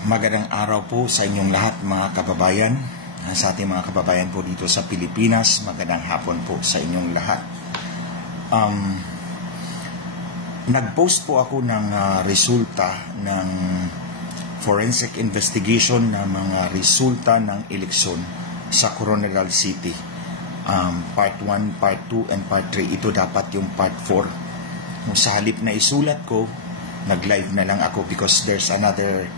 Magandang araw po sa inyong lahat mga kababayan. Sa ating mga kababayan po dito sa Pilipinas, magandang hapon po sa inyong lahat. Nag-post po ako ng resulta ng forensic investigation ng mga resulta ng eleksyon sa Coronadal City. Part 1, Part 2, and Part 3. Ito dapat yung Part 4. Sa halip na isulat ko, nag-live na lang ako because there's another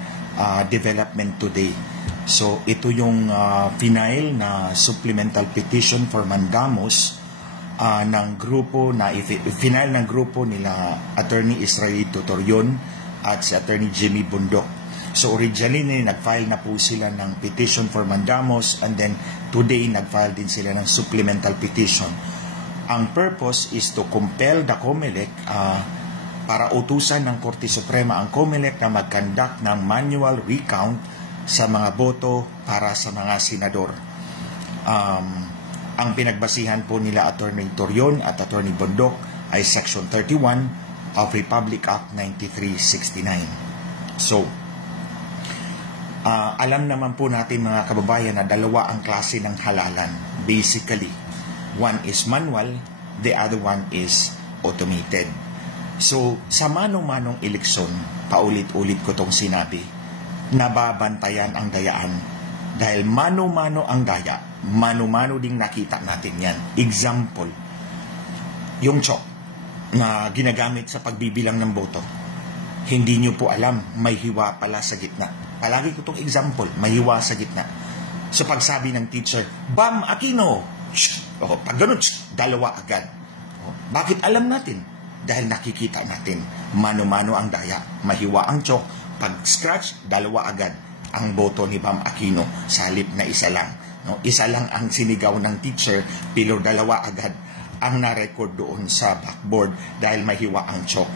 development today. So ito yung final na supplemental petition for mandamus ng grupo na final ng grupo nila Attorney Israelito Torion at si Attorney Jimmy Bundok. So originally nag-file na po sila ng petition for mandamus, and then today nag-file din sila ng supplemental petition. Ang purpose is to compel the COMELEC para utusan ng Korte Suprema ang COMELEC na mag-conduct ng manual recount sa mga boto para sa mga senador. Ang pinagbasihan po nila Attorney Torion at Attorney Bundok ay Section 31 of Republic Act 9369. So, alam naman po natin mga kababayan na dalawa ang klase ng halalan. Basically, one is manual, the other one is automated. So, sa mano-manong eleksyon, paulit-ulit ko tong sinabi, nababantayan ang dayaan. Dahil mano-mano ang daya, mano-mano ding nakita natin yan. Example, yung chok na ginagamit sa pagbibilang ng boto. Hindi nyo po alam, may hiwa pala sa gitna. Palagi ko tong example, may hiwa sa gitna. So, pagsabi ng teacher, Bam Aquino! Pag ganun, dalawa agad. Bakit alam natin? Dahil nakikita natin, mano-mano ang daya, mahiwa ang chok, pag-scratch, dalawa agad ang boto ni Bam Aquino sa halip na isa lang. No? Isa lang ang sinigaw ng teacher, pero dalawa agad ang na-record doon sa backboard dahil mahiwa ang chok.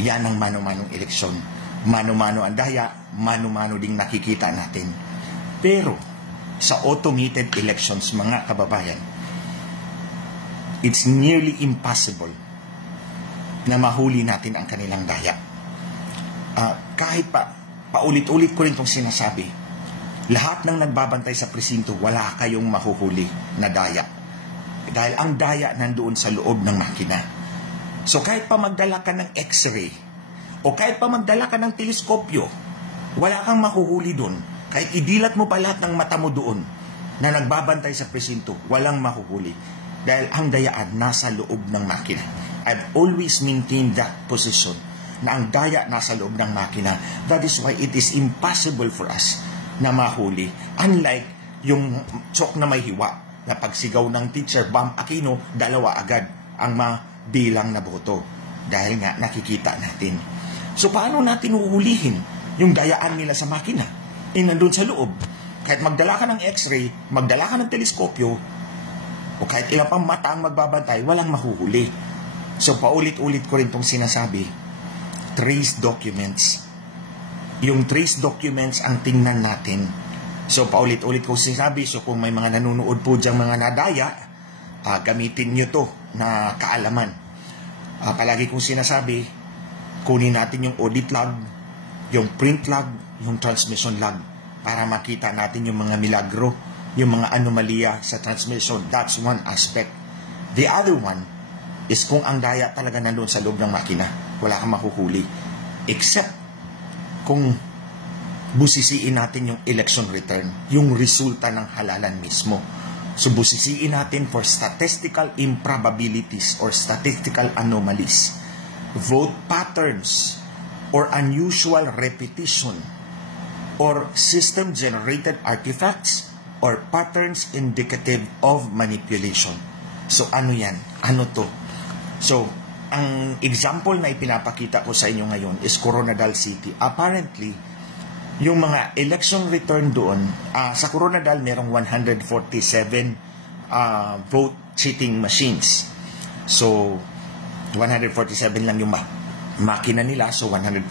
Yan ang mano-manong eleksyon. Mano-mano ang daya, mano-mano ding nakikita natin. Pero sa automated elections, mga kababayan, it's nearly impossible na mahuli natin ang kanilang daya. Kahit paulit-ulit ko rin itong sinasabi, lahat ng nagbabantay sa presinto, wala kayong mahuhuli na daya. Dahil ang daya nandoon sa loob ng makina. So kahit pa magdala ka ng x-ray, o kahit pa magdala ka ng teleskopyo, wala kang mahuhuli doon. Kahit idilat mo pa lahat ng mata mo doon na nagbabantay sa presinto, walang mahuhuli. Dahil ang dayaan nasa loob ng makina. I've always maintained that position na ang daya nasa loob ng makina. That is why it is impossible for us na mahuli. Unlike yung chok na may hiwa, na pagsigaw ng teacher, Bam Aquino, dalawa agad ang mabilang na boto. Dahil nga nakikita natin. So paano natin uhulihin yung dayaan nila sa makina? Nandun sa loob. Kahit magdala ka ng x-ray, magdala ka ng teleskopyo, o kahit ilang pang mata ang magbabantay, walang mahuhuli. So, paulit-ulit ko rin itong sinasabi, trace documents. Yung trace documents ang tingnan natin. So, paulit-ulit ko sinasabi, so kung may mga nanonood po diyang mga nadaya, gamitin nyo to na kaalaman. Palagi kong sinasabi, kunin natin yung audit log, yung print log, yung transmission log, para makita natin yung mga milagro, yung mga anomalya sa transmission. That's one aspect. The other one is kung ang daya talaga nandoon sa loob ng makina, wala kang mahuhuli. Except kung busisiin natin yung election return, yung resulta ng halalan mismo. So busisiin natin for statistical improbabilities or statistical anomalies, vote patterns, or unusual repetition, or system-generated artifacts, or patterns indicative of manipulation. So ano yan? Ano to? So, ang example na ipinapakita ko sa inyo ngayon is Coronadal City. Apparently, yung mga election return doon, sa Coronadal merong 147 vote cheating machines. So, 147 lang yung makina nila, so 147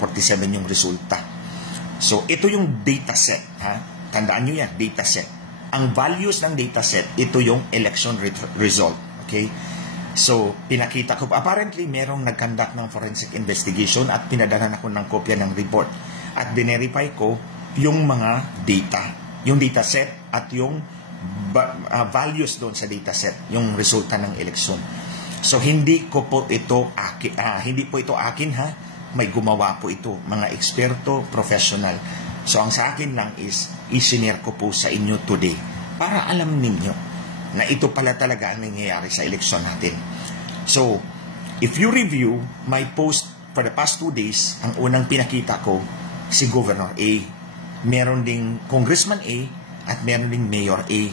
yung resulta. So, ito yung dataset. Tandaan nyo yan, dataset. Ang values ng dataset, ito yung election result. Okay? So, pinakita ko, apparently, merong nag-conduct ng forensic investigation at pinadalan ako ng kopya ng report. At dinerify ko yung mga data, yung data set at yung values doon sa data set, yung resulta ng eleksyon. So hindi po ito akin ha, may gumawa po ito, mga eksperto, professional. So ang sa akin lang is i-share ko po sa inyo today para alam ninyo na ito pala talaga ang nangyayari sa eleksyon natin. So if you review my post for the past 2 days, ang unang pinakita ko si Governor A, meron ding Congressman A, at meron ding Mayor A.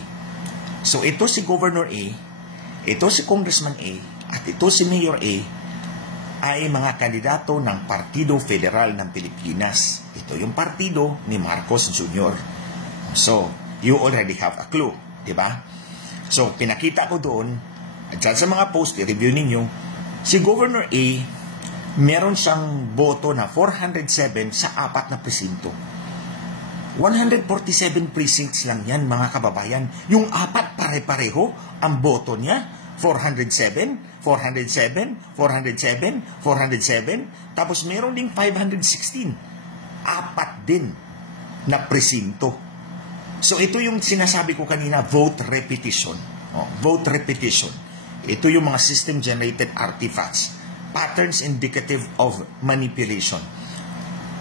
So ito si Governor A, ito si Congressman A, at ito si Mayor A ay mga kandidato ng Partido Federal ng Pilipinas. Ito yung partido ni Marcos Jr. So, you already have a clue, di ba? So, pinakita ko doon, at sa mga post, i-review ninyo, si Governor A, meron siyang boto na 407 sa 4 na presinto. 147 precincts lang yan, mga kababayan. Yung 4 pare-pareho, ang boto niya, 407, 407, 407, 407, tapos meron ding 516. 4 din na presinto. So ito yung sinasabi ko kanina, vote repetition. Vote repetition. Ito yung mga system-generated artifacts, patterns indicative of manipulation.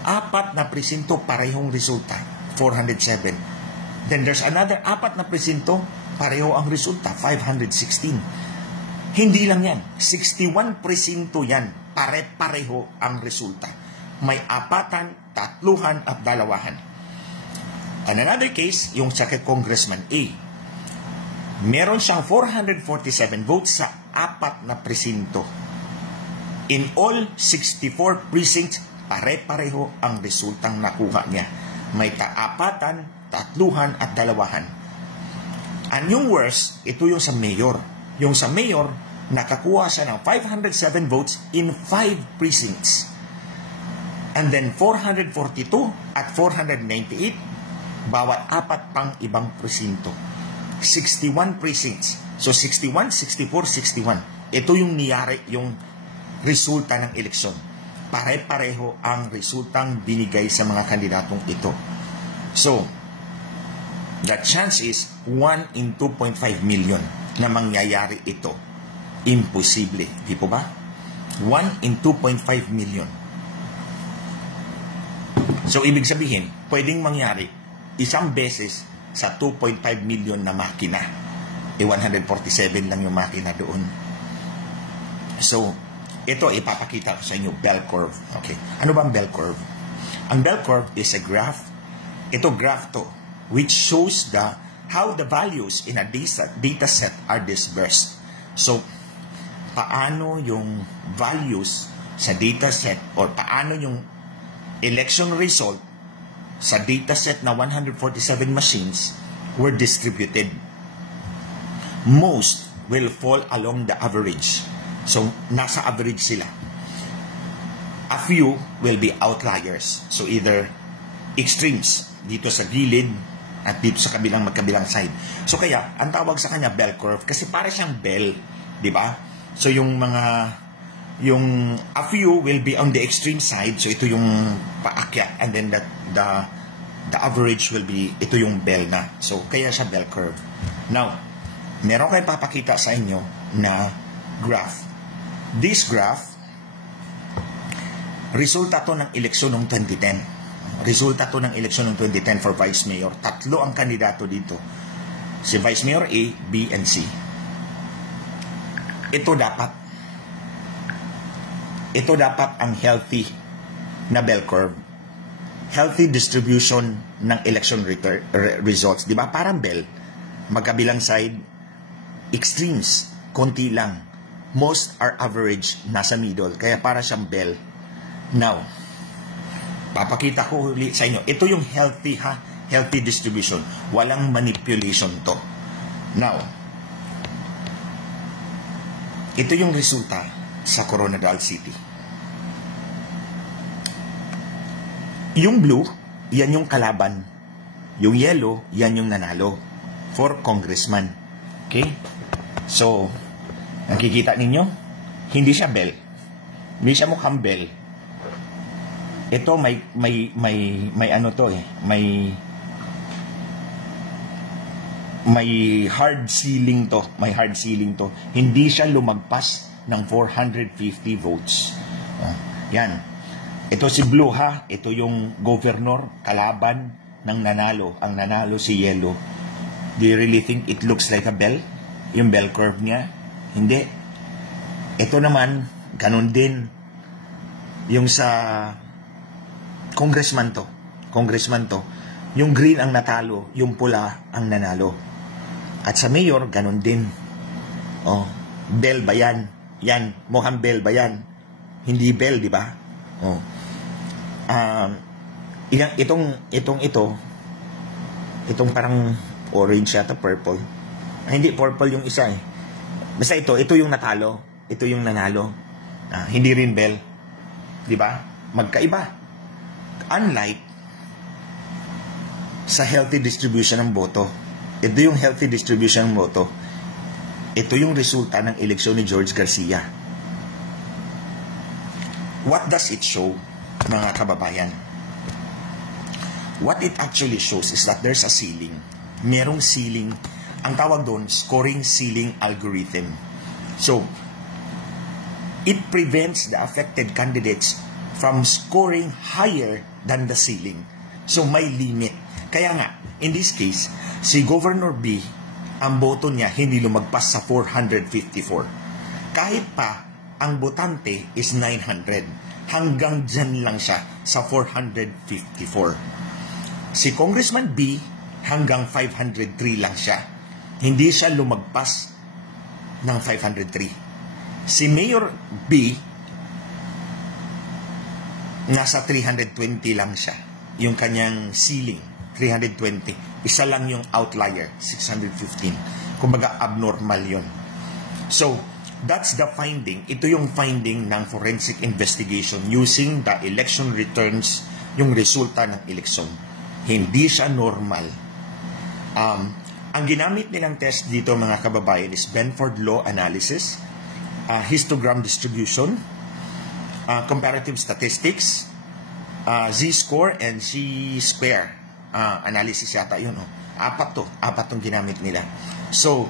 4 na presinto, parehong resulta. 407. Then there's another 4 na presinto, pareho ang resulta, 516. Hindi lang yan, 61 presinto yan, pare-pareho ang resulta. May 4, 3 at 2. And another case, yung sa Congressman A. Meron siyang 447 votes sa 4 na presinto. In all 64 precincts, pare-pareho ang resultang nakuha niya. May 4, 3 at 2. And yung worst, ito yung sa mayor. Yung sa mayor, nakakuha siya ng 507 votes in 5 precincts. And then 442 at 498, bawat 4 pang ibang presinto. 61 precincts. So 61, 64, 61. Ito yung niyari, yung resulta ng eleksyon. Pare-pareho ang resultang binigay sa mga kandidatong ito. So, the chance is 1 in 2.5 million na mangyayari ito. Imposible, di po ba? 1 in 2.5 million. So, ibig sabihin, pwedeng mangyari isang beses sa 2.5 million na makina. 147 lang yung makina doon. So, ito ipapakita ko sa inyo, bell curve. Okay. Ano ba ang bell curve? Ang bell curve is a graph. Ito graph to, which shows how the values in a data set are dispersed. So, paano yung values sa data set or paano yung election result sa data set na 147 machines were distributed. Most will fall along the average. So, nasa average sila. A few will be outliers. So, either extremes, dito sa gilid, at dito sa magkabilang side. So, kaya, ang tawag sa kanya bell curve, kasi para siyang bell, di ba? So, yung a few will be on the extreme side, so ito yung paakyat, and then the average will be, ito yung bell na. So, kaya siya bell curve. Now, meron kayo papakita sa inyo na graph. This graph, resulta to ng eleksyon ng 2010. Resulta to ng eleksyon ng 2010 for Vice Mayor. 3 ang kandidato dito. Si Vice Mayor A, B, and C. Ito dapat ang healthy na bell curve. Healthy distribution ng election results. Di ba? Parang bell. Magkabilang side, extremes, konti lang. Most are average, nasa middle. Kaya para siyang bell. Now, papakita ko ulit sa inyo. Ito yung healthy distribution. Walang manipulation to. Now, ito yung resulta sa Coronadal City. Yung blue, yan yung kalaban. Yung yellow, yan yung nanalo. For congressman. Okay? So, nakikita ninyo? Hindi siya bell. Hindi siya mukhang bell. Ito may ano to eh, may hard ceiling to, Hindi siya lumagpas ng 450 votes. Yan. Ito si Blue ha, ito yung governor kalaban ng nanalo. Ang nanalo si Yellow. Do you really think it looks like a bell? Yung bell curve niya? Hindi. Ito naman, ganun din. Yung sa congressman to. Yung green ang natalo, yung pula ang nanalo. At sa mayor, ganun din. Oh, bell ba yan? Yan, mukhang bell ba yan? Hindi bell, di ba? Oh. Itong parang orange yata, purple. Hindi purple yung isa eh. Basta ito yung natalo. Ito yung nanalo. Hindi rin bell. Di ba? Magkaiba. Unlike sa healthy distribution ng boto. Ito yung healthy distribution ng boto. Ito yung resulta ng eleksyon ni George Garcia. What does it show, mga kababayan? What it actually shows is that there's a ceiling. Merong ceiling. Ang tawag doon, scoring ceiling algorithm. So, it prevents the affected candidates from scoring higher than the ceiling. So, may limit. Kaya nga, in this case, si Governor B, ang boto niya hindi lumagpas sa 454. Kahit pa, ang botante is 900. Hanggang dyan lang siya sa 454. Si Congressman B, hanggang 503 lang siya. Hindi siya lumagpas ng 503. Si Mayor B, nasa 320 lang siya. Yung kanyang ceiling, 320. Isa lang yung outlier, 615. Kumbaga, abnormal yun. So, that's the finding. Ito yung finding ng forensic investigation using the election returns, yung resulta ng eleksyon. Hindi siya normal. Ang ginamit nilang test dito, mga kababayan, is Benford Law Analysis, histogram distribution, comparative statistics, Z-score, and Z-square analysis yata yun. Apat tong ginamit nila. So,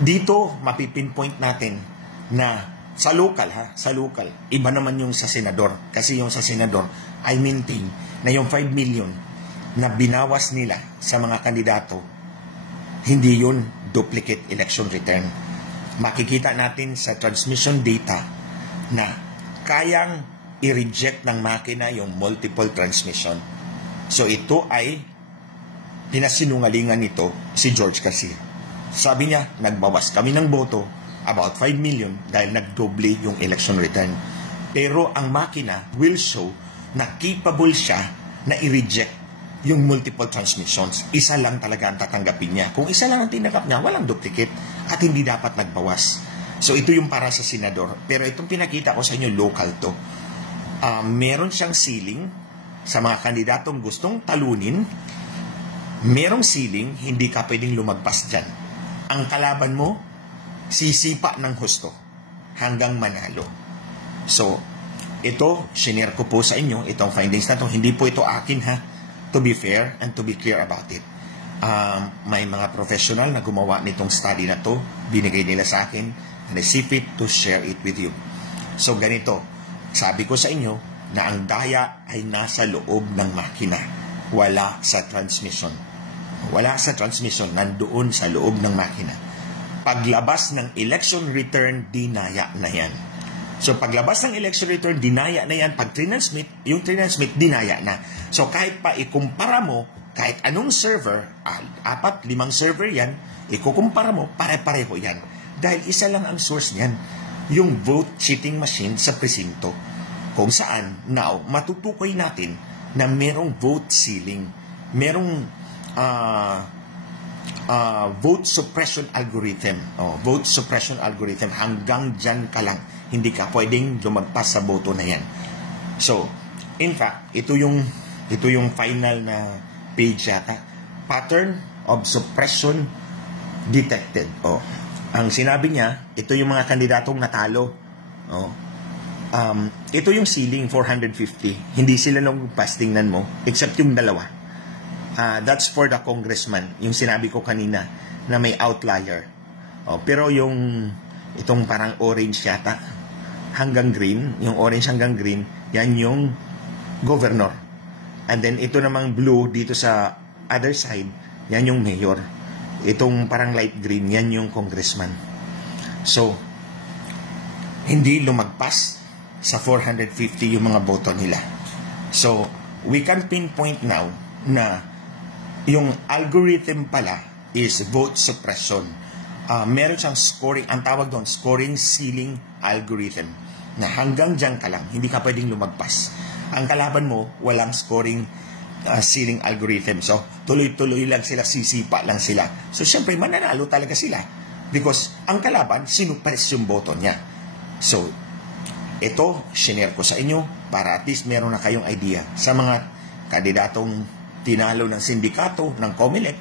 dito mapipinpoint natin na sa local, iba naman yung sa senador. Kasi yung sa senador, I maintain na yung 5 million na binawas nila sa mga kandidato, hindi yun duplicate election return. Makikita natin sa transmission data na kayang i-reject ng makina yung multiple transmission. So ito ay pinasinungalingan nito si George Garcia. Sabi niya, nagbawas kami ng boto, about 5 million, dahil nagdoble yung election return. Pero ang makina will show na capable siya na i-reject yung multiple transmissions. Isa lang talaga ang tatanggapin niya. Kung isa lang ang tinanggap niya, walang duplicate at hindi dapat nagbawas. So ito yung para sa senador. Pero itong pinakita ko sa inyo, local to. Meron siyang ceiling sa mga kandidatong gustong talunin. Merong ceiling, hindi ka pwedeng lumagpas dyan. Ang kalaban mo, sisipa ng husto hanggang manalo. So, ito, shinare ko po sa inyo, itong findings na to. Hindi po ito akin ha. To be fair and to be clear about it. May mga professional na gumawa nitong study na to. Binigay nila sa akin. And I see fit to share it with you. So, ganito. Sabi ko sa inyo na ang daya ay nasa loob ng makina. Wala sa transmission. Wala sa transmission. Nandoon sa loob ng makina. Paglabas ng election return, dinaya na yan. So, paglabas ng election return, dinaya na yan. Pag transmit, yung transmit, dinaya na. So, kahit pa ikumpara mo, kahit anong server, 4-5 server yan, ikukumpara mo, pare-pareho yan. Dahil isa lang ang source niyan, yung vote cheating machine sa presinto. Kung saan, now, matutukoy natin na merong vote sealing, merong vote suppression algorithm. Vote suppression algorithm, hanggang dyan ka lang. Hindi ka pwedeng lumagpas sa boto na yan. So, in fact, ito yung final na page yata. Pattern of suppression detected. Ang sinabi niya, ito yung mga kandidatong natalo. Ito yung ceiling, 450. Hindi sila lumagpas, tingnan mo, except yung dalawa. That's for the congressman, yung sinabi ko kanina na may outlier. Pero itong parang orange yata, hanggang green, yung orange hanggang green, yan yung governor. And then ito namang blue dito sa other side, yan yung mayor. Itong parang light green, yan yung congressman. So, hindi lumagpas sa 450 yung mga boto nila. So, we can pinpoint now na yung algorithm pala is vote suppression. Meron siyang scoring, ang tawag doon, scoring ceiling algorithm, na hanggang dyan ka lang, hindi ka pwedeng lumagpas. Ang kalaban mo, walang scoring ceiling algorithm. So, tuloy-tuloy lang sila, sisipa lang sila. So, syempre, mananalo talaga sila. Because ang kalaban, sinupress yung boto niya. So, ito, shinare ko sa inyo para at least meron na kayong idea sa mga kandidatong tinalo ng sindikato, ng COMELEC.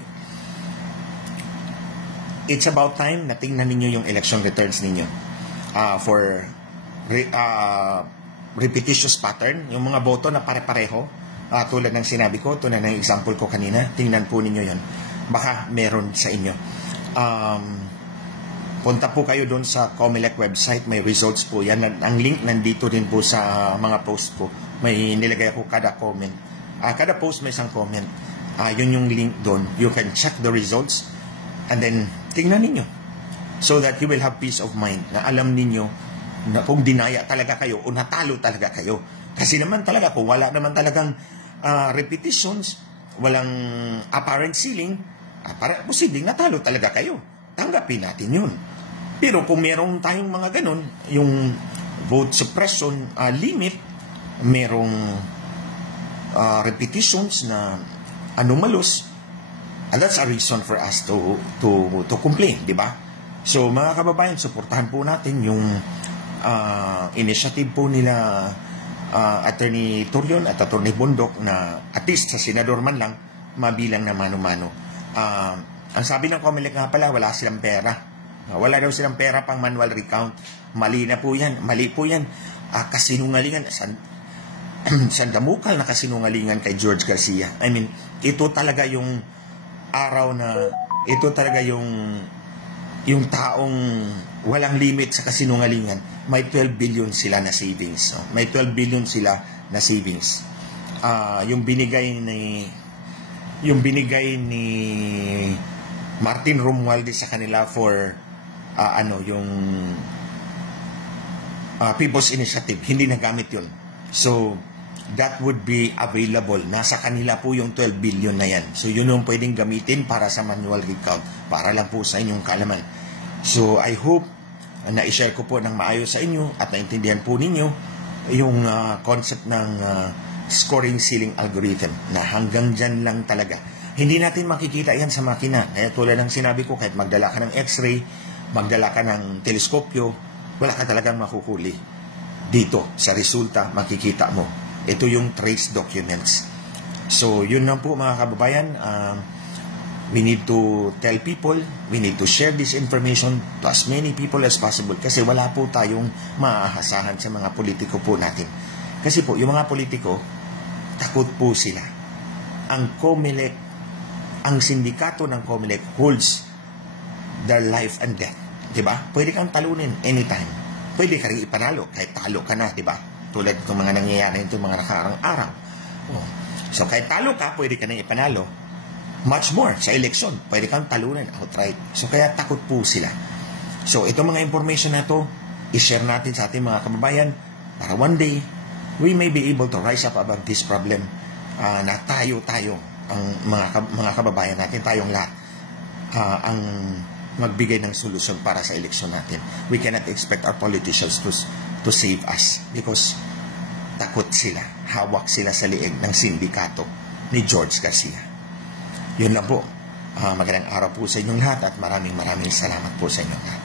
It's about time na tingnan ninyo yung election returns ninyo for repetitious pattern, yung mga boto na pare-pareho, tulad ng sinabi ko, tulad ng example ko kanina, tingnan po ninyo yun. Baka meron sa inyo. Punta po kayo doon sa COMELEC website, may results po yan. Ang link nandito din po sa mga post ko. May nilagay ako kada comment. Kada post may isang comment. Yun yung link doon. You can check the results and then tingnan ninyo. So that you will have peace of mind na alam ninyo na kung dinaya talaga kayo o natalo talaga kayo. Kasi naman talaga, kung wala naman talagang repetitions, walang apparent ceiling, posibleng natalo talaga kayo. Tanggapin natin yun. Pero kung meron tayong mga ganun, yung vote suppression limit, merong repetitions na anomalous, and that's a reason for us to complain, di ba? So, mga kababayan, suportahan po natin yung initiative po nila Attorney Torion at Attorney Bondok na at least sa senador man lang mabilang na mano-mano. Ang sabi ng COMELEC nga pala, wala silang pera. Wala daw silang pera pang manual recount. Mali na po yan. Mali po yan. Kasinungalingan. Sandamukal na kasinungalingan kay George Garcia. I mean, ito talaga yung araw na, ito talaga yung taong walang limit sa kasinungalingan. May 12 billion sila na savings. May 12 billion sila na savings. Yung binigay ni Martin Romualdez sa kanila for yung People's Initiative, hindi nagamit yun. So, that would be available. Nasa kanila po yung 12 billion na yan. So, yun yung pwedeng gamitin para sa manual recount, para lang po sa inyong kalaman. So, I hope na i-share ko po ng maayos sa inyo at naintindihan po ninyo yung concept ng scoring ceiling algorithm na hanggang dyan lang talaga. Hindi natin makikita yan sa makina. Kaya tulad ng sinabi ko, kahit magdala ka ng x-ray, magdala ka ng teleskopyo, wala ka talagang makuhuli. Dito, sa resulta, makikita mo. Ito yung trace documents. So, yun lang po mga kababayan. We need to tell people, we need to share this information to as many people as possible kasi wala po tayong maaasahan sa mga politiko po natin. Kasi po, yung mga politiko, takot po sila. Ang COMELEC, ang sindikato ng COMELEC holds their life and death. Diba? Pwede kang talunin anytime. Pwede ka rin ipanalo kahit talo ka na, diba? Tulad itong mga nangyayari itong mga nakarang araw. So, kahit talo ka, pwede ka na ipanalo. Much more, sa eleksyon, pwede kang talunan outright. So, kaya takot po sila. So, itong mga information na ito, i-share natin sa ating mga kababayan para one day, we may be able to rise up above this problem na tayo, ang mga kababayan natin, tayong lahat, ang magbigay ng solusyon para sa eleksyon natin. We cannot expect our politicians to save us because takot sila, hawak sila sa liig ng sindikato ni George Garcia. Yun lang po. Magandang araw po sa inyong lahat at maraming salamat po sa inyong lahat.